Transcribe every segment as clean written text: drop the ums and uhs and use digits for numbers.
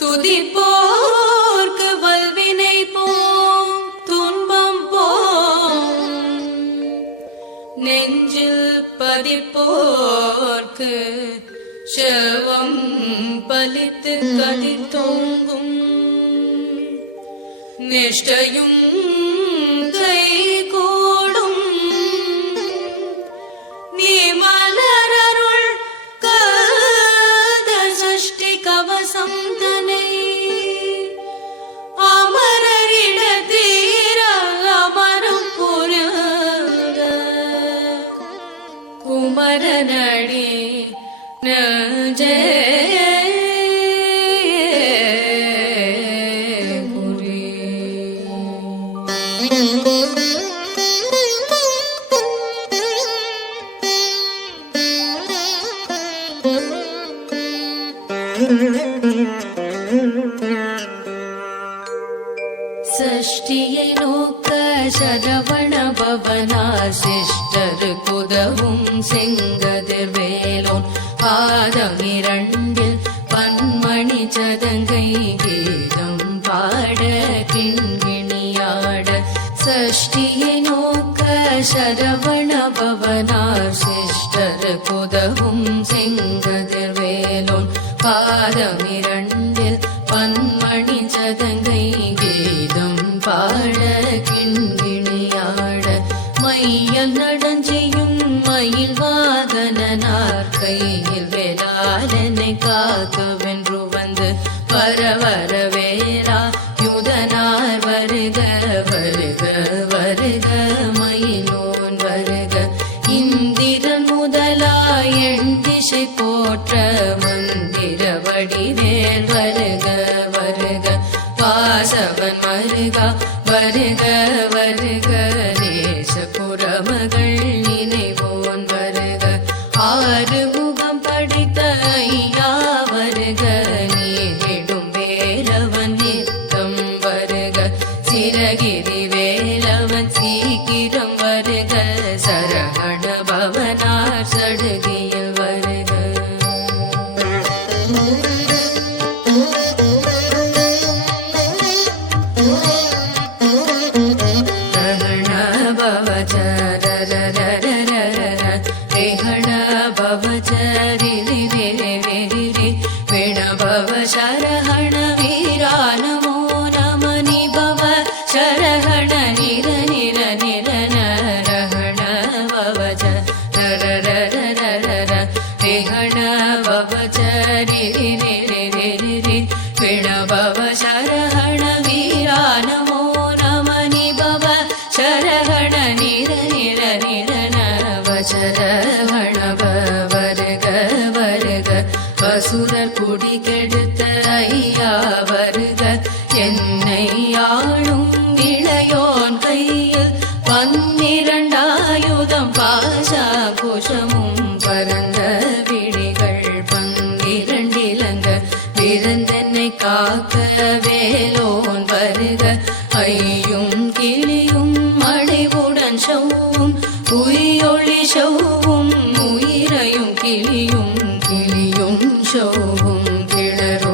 துதிப்போர்க்கு வல்வினை போம் துன்பம் போம், நெஞ்சில் பதிப்போர்க்கு செல்வம் பலித்து கதிர் தோங்கும், நிஷ்டையும் கை கூடும். நீ மலரருள் கத சஷ்டி கவசம் தனை அமரரிட தீர அமரம் புரிந்த குமரனடி நெஞ்சே சஷ்டியை நோக்க சரவண பவனா சிஷ்டர் குதவும் செங்கதிர் வேலோன் பாதம் இரண்டில் பன்மணி சதங்கை கீதம் பாட கிண்கிணியாட. சஷ்டியை நோக்க சரவண பவனா சிஷ்டர் குதவும் செங்கதிர் வேலோன் பாதம் இரண்டில் பன்மணி சதங்கை கீதம் பாட கிண்கிணியாட. மையல் நடஞ்செய்யும் மயில் வாகனார் கையில் வேளாளனை காக்கவென்று வந்து வரவர வேளா யுதனார் வருக வருக வருக மயிலோன் வருக. இந்திரன் முதலாய் எண் திசை போற்ற மந்திர வடிவேல் வருக வருக. வாசவன் வருகா வருக வருக. நேசபுரமகள் நினைவோன் வருக. ஆறு முகம் படித்த ஐயா வருக. நீரிடும் வேலவன் நித்தம் வருக. சிரகிரி வேலவன் சீக்கிரம் வருக. சரவண பவனார் சடுதியில் வருக. शरहण वीरा नमो नमनि भव शरहण निर निर निर नरहण भव नरररररर रेहण भव रि रि रि रि रि विण भव शरहण वीरा नमो नमनि भव शरहण निर निर निर नव शरहण वर्ग वर्ग. வசுரர் குடி கெடுத்த ஐயா வருக. என்னை ஆளும் இளையோன் கையில் 12 பாசா குஷமும் பரந்த விழிகள் 12 இலங்க விருந்தென்னை காக்க வேலோன் வருக. ஐயும் கிளியும் மழைவுடன் சௌவும் உயிரொளி சௌவும் உயிரையும் கிளியும் கிளியும் சௌவும் கிளரும்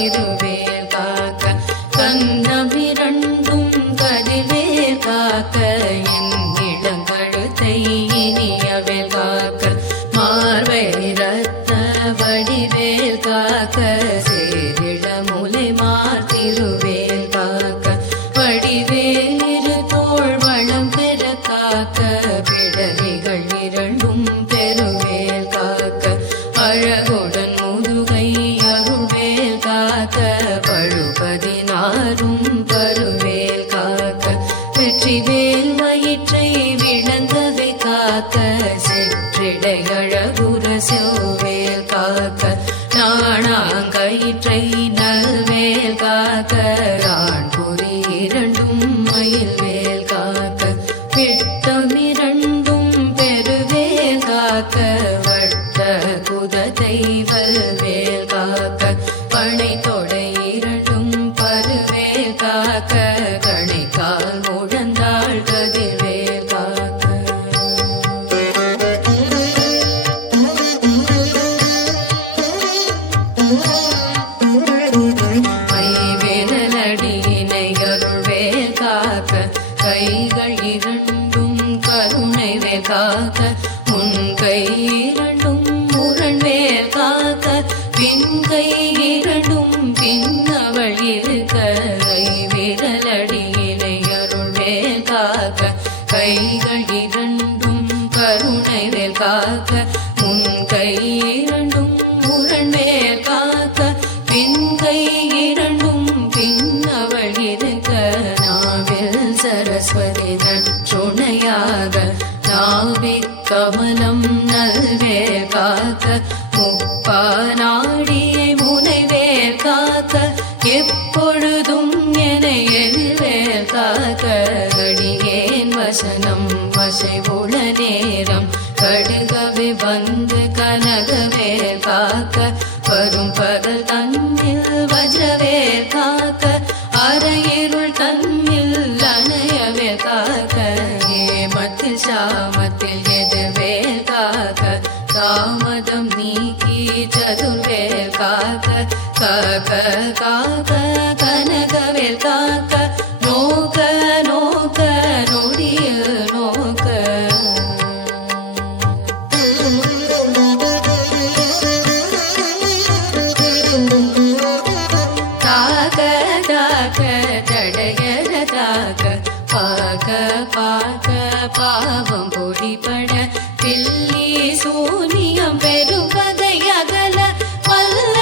திருவேல் காக்க கந்தமிரண்டும் கதிர்வேல் காக்க என் இளங்கழுத்தை இனியவேல் காக்க மார்பை ரத்த வடிவேல் காக்க சேரிட முலை மார்த்திருவேல் காக்க வடிவேல் இரு தோள் வளம் பெற காக்க பிடரிகள் இரண்டும் பெருவேல் காக்க அழகுடன் முதுகை அருள்வேல் காக்க பழுபதினாரும் பருவேல் காக்க வெற்றிவேல் வயிற்றை விளந்தவை காக்க செற்றிடை அழகுற செவ்வேல் காக்க நாணாங்கயிற்றை நல்வேல் காக்க ஆண்புரி இரண்டும் மயில்வேல் காக்க பிட்டமிரண்டும் பெருவேல் காக்க வட்ட குதத்தை வல்வேல் காக்க பனை தொடை இரண்டும் பருவேல் காக்க கணைக்கால் முழந்தாள் கதிர்வேல் காக்க மைவிரலடியினை அருள்வேல் காக்க கைகள் இரண்டும் கருணை வேல் காக்க முன்கை இரண்டும் முரண்வேல் காக்க பின்கை இரண்டும் பின்னவள் இருக்க விரலடியினை அருள்வேல் காக்க கைகள் இரண்டும் கருணை வேல் காக்க முன்கை இரண்டும் முரண்வேல் காக்க பின்கை இரண்டும் பின்னவள் இருக்க நாவில் சரஸ்வதி நற்றுணையாக நாவிக் கமலம் நல்வேல் காக்க முப்பா நாடியை முனைவேல் காக்க எப்பொழுதும் என எதிர்வேல் காக்க கடியேன் வசனம் வசைவுள நேரம் கடுகவே வந்து கனகவேல் காக்க வரும் பகல் தன்னில் வஜ்ரவேல் காக்க அரையிருள் தன்னில் அணையவேல் காக்க ஏமத்தில் சாமத்தில் எதிர்வேல் காக்க தாமதம் நீக்கி சதுர்வேல் காக்க காக்க காக்க கனகவேல் காக்க நோக்க நோக்க நொடியில் நோக்க தாக்க தாக்க தடையற தாக்க பாக்க பாக்க பாவம் பொடிபட பில்லி சூனியம் பெரும் கதை அகல வல்ல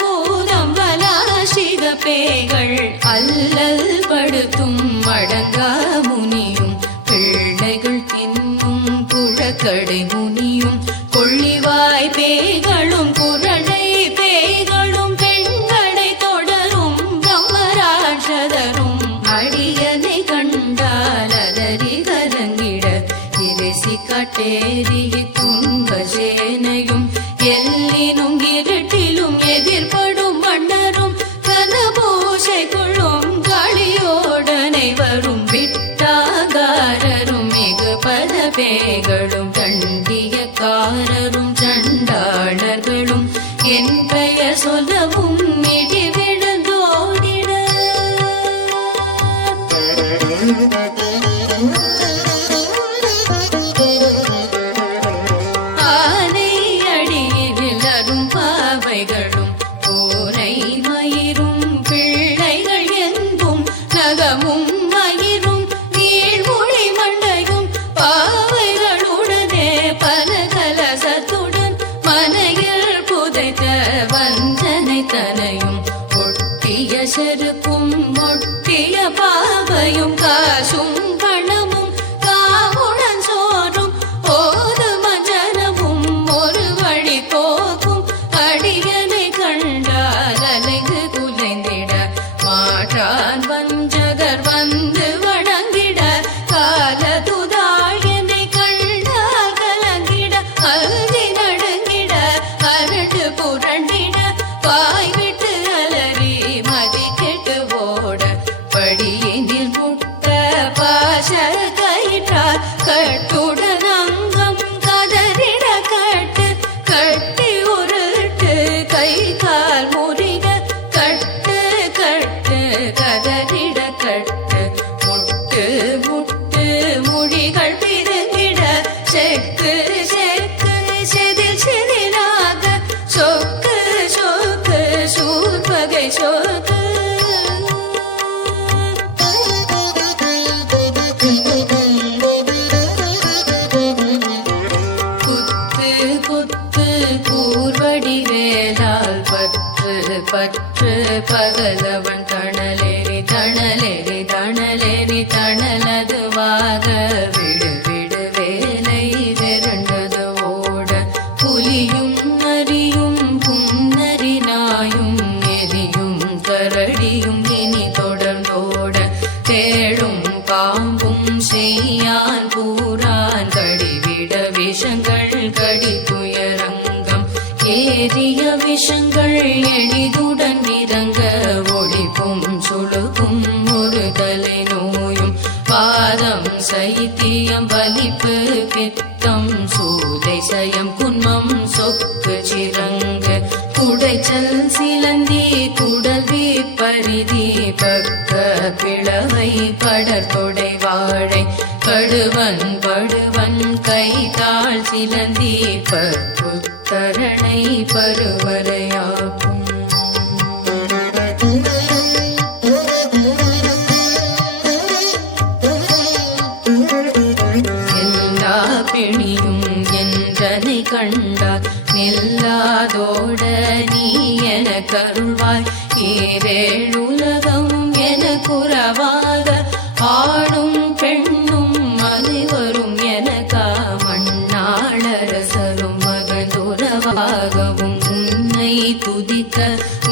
பூதம் வலாசித பேய்கள் அல்லல் படுத்தும் அடங்கா முனியும் பிள்ளைகள் தின்னும் புழக்கடை முனியும் கொள்ளிவாய் பேய்களும் குரடை பேய்களும் பெண்களை தொடரும் பிரம்மராட்சதரும் அடியனை கண்டால் அதறி கலங்கிட இறைசி கட்டேறி துன்ப சேனையும் எல்லினும் இருட்டிலும் எதிர்படும் மன்னரும் கனபூஷை கொள்ளும் களியோடனை வரும் விட்டாகாரரும் மிகு பல பேய்களும் தண்டியக்காரரும் சண்டாளர்களும் என் பெயர் சொல்லவும் இடி விழுந்தோடிட ஆனை அடியில் அரும் பாவைகளும் பூனை மயிரும் பிள்ளைகள் என்பும் நகமும் மயிரும் நீழ்மொழி மண்டையும் பாவைகளுடனே பல கலசத்துடன் மனையில் புதைத்த வஞ்சனை தனையும் ஒட்டிய செருக்கும் ஒட்டிய பாவையும் காசும் பணமும் காவுடன் சோறும் ஓது மஞ்சனமும் ஒரு வழி போக்கும் அடியனை கண்டால் அலைந்து குலைந்திட மாற்றான் வஞ்சகர் வந்து வணங்கிட கால துதாள் என்னை கண்டால் கலங்கிட அல்தி நடுங்கிட அரண்டு புரண்டிட வாய் விட்டு அலறி மதி கெட்டு ஓட படியினில் முட்ட கொலை சொத்து குத்து குத்து கூர்வடி வேலால் பற்று பற்று பகலவன் தணலேறி தணலேறி தணலேறி தணலதுவாக விடு விடு வேலை விரண்டது ஓட புலியும் நரியும் புன்னரி நாயும் எரியும் கரடியும் இனி தொடர்ந்தோட தேடும் பாம்பும் செய்யான் பூரான் கடிவிட விஷங்கள் கடி துயரங்கம் ஏறிய விஷங்கள் எளிதுடன் இறங்க ஒளிப்பும் சுழுக்கும் ஒரு தலை நோயும் பாதம் சைத்தியம் வலிப்பு பித்தம் சூதை சயம் குன்மம் சொக்கு சிறங்கு குடைச்சல் சிலந்தி குடல்வி பரிதி பக்க பிளவை படற்கொடை வாழை கடுவன் படுவன் கைதாள் சிலந்தி பற்புத்தரணை பருவரையாக்கும் எல்லா பிணியும் என்றனை கண்டால் நில்லாதோட நீ என கருள்வாய் ஈரேழுலகம் என குறவாக ஆடும் பெண்ணும் அதுவரும் எனக்கா மண்ணாளரசரும் மகந்துறவாகவும் உன்னை துதிக்க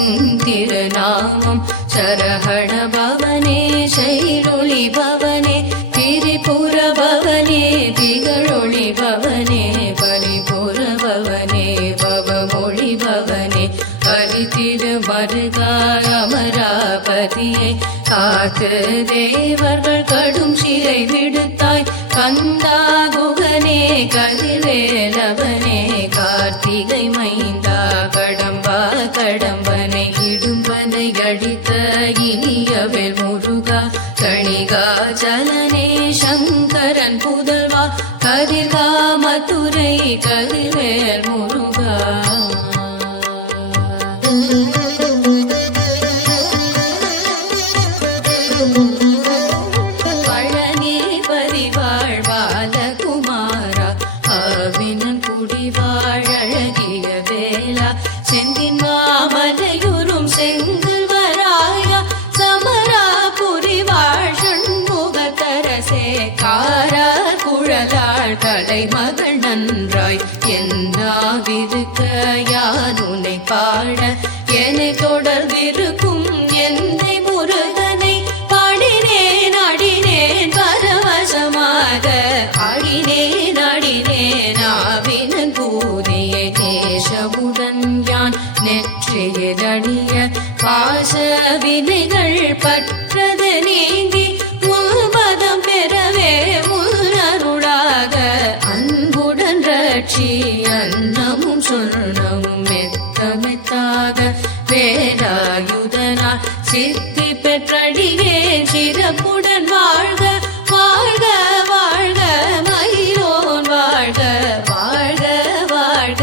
உன் திருநாமம் சரஹண பவனே சைரொளி பவனே திரிபுர பவனே திகழொளி பவனே பரிபுர பவனே பவமொழி பவனே ஹரிதிரு மருகாய அமராபதியை காத்து தேவர்கள் கடும் சிறை விடுத்தாய் கந்தா குகனே கதிர்வேலவனே கார்த்திகை மைந்தா கடம்பா கடம்பனை இடும்பனை அழித்த இனியவேல் முருகா கணிகா சலனே சங்கரன் புதல்வா கதிர்கா மதுரை கதிர்வேல் முருகா பழனி பரிவாழ் பாலகுமாரா அவினன் குடிவாழ் அழகிய வேலா செந்தின் மாமலையுறும் செங்கல்வராயா சமரா புரிவாழ் சண்முகத்தரசே காரா குழலாள் தலைமகள் நன்றாய் என்னாவிருக்க யாருனை பாட என்னை தொடர்ந்திருக்கும் என்னை முருகனை பாடினேன் அடினேன் பரவசமாக அடினேன் அடினேன் ஆவினன் பூதியை தேசமுடன் யான் நெற்றியடிய பாச வினைகள் பற்றது நீங்கி உள்பதம் பெறவே முன்னருளாக அன்புடன் ரட்சி அன்னமும் சொன்னமும் மெத்த மெத்தாக வேலாயுதனால் சித்தி பெற்றடியேன் சிறப்புடன் வாழ்க வாழ்க வாழ்க மயிலோன் வாழ்க வாழ்க வாழ்க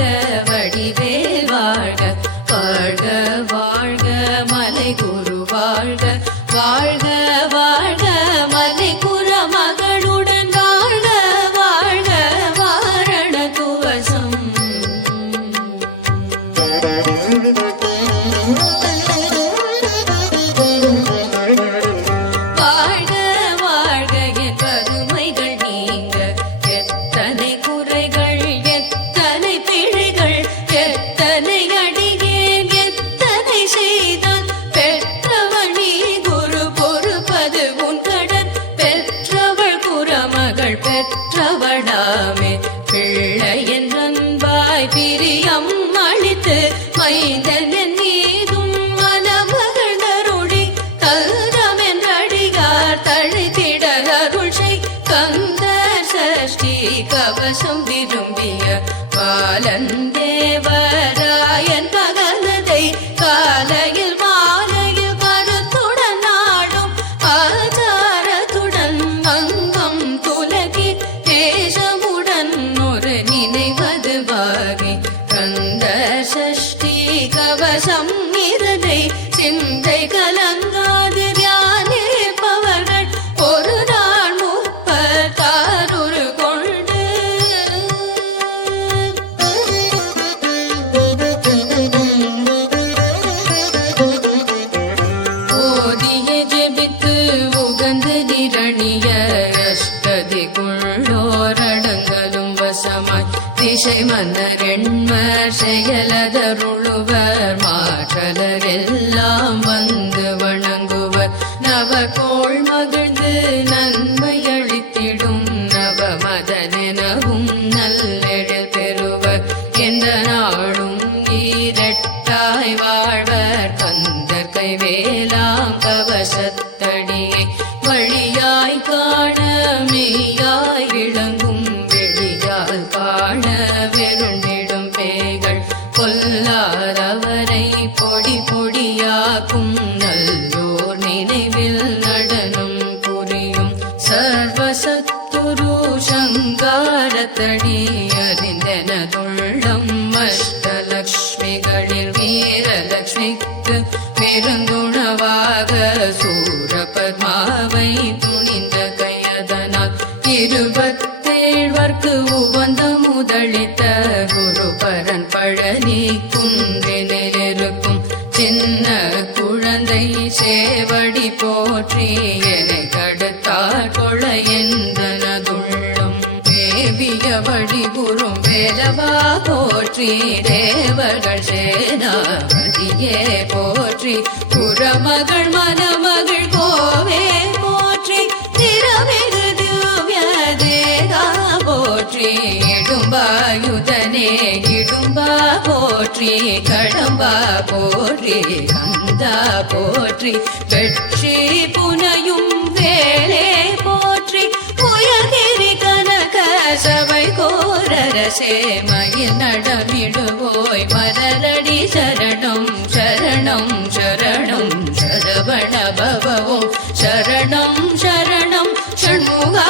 வடிவேல் வாழ்க வாழ்க வாழ்க மலை குரு வாழ்க வாழ்க வாழ்க மலை குர மகளுடன் வாழ்க வாழ்க வாரண துவசம் வாழ்க வாழ்க என் கருமைகள் நீங்க எத்தனை குறைகள் எத்தனை பிழைகள் எத்தனை அடியேன் எத்தனை செய்தான் பெற்றவள் நீ குரு பொறுப்பது உன் கடன் பெற்றவள் குறமகள் பெற்றவளாமே பிள்ளை என் அன்பாய் பிரியம் அளித்து மைந்தன் மீதும் மனமகள் தருளி கல்தமென்றடிகார் தழைத்திட அருள் செய் கந்தர் சஷ்டி கவசம் விரும்பிய பாலன் தேவராயன் பகலதை காலையில் மாலையில் கருத்துடன் நாடும் ஆச்சாரத்துடன் அங்கம் துலகி தேசமுடன் ஒரு நினைவதுவாகி கந்தர் சஷ்டி கவசம் நிறதை சிந்தை கலங்காது தியானிப்பவர்கள் ஒரு நாள் 36 கொண்டு ஓதிய ஜெபித்து உகந்து நிரணிய அஷ்டதிக்குள்ளோரடங்கலும் வசமாய் திசை மன்னரெண்மர் செயலதருளுவர் மாற்றலரெல்லாம் வந்து வணங்குவர் நவகோள் மகிழ்ந்து நன்மையளித்திடும் நவமதனெனவும் நல்லெழில் பெறுவர் எந்த நாளும் ஈரட்டாய் வாழ்வர் கந்தர் கைவேலாம் கவசத்தடியை வழியாய் காண மெய்யாய் விளங்கும் வெளியால் காண வெருண்டிடும் பேய்கள் பொல்லாதவரை பொடி பொடியாக்கும் நல்லோர் நினைவில் நடனம் புரியும் சர்வசத்துரு சங்காரத்தடி அறிந்தனதுள்ளம் அஷ்டலக்ஷ்மிகளில் வீரலக்ஷ்மிக்கு பெருந்துணவாக சூரபத்மாவை துணிந்த கையதனால் 27 உவந்த முதலித்த குருபரன் பழனி குன்றினிலிருக்கும் சின்ன குழந்தை சேவடி போற்றி என கடுத்தார் கொள என்றனதுள்ளம் தேவிய வடிபுறும் வேலவா போற்றி தேவர்கள் சேனாபதியே போற்றி புறமகள் மணமகள் கோவே போற்றி திறமிகு திவ்ய தேகா போற்றி இடும்பாயுதனே இடும்பா போற்றி கடம்பா போற்றி கந்தா போற்றி வெற்றி புனையும் வேளே போற்றி உயர்கிரி கனக சபை கோரரசே மயில் நடமிடுவோய் மலரடி சரணம் சரணம் சரணம் சரவண பவவும் சரணம் சரணம் ஷண்முகா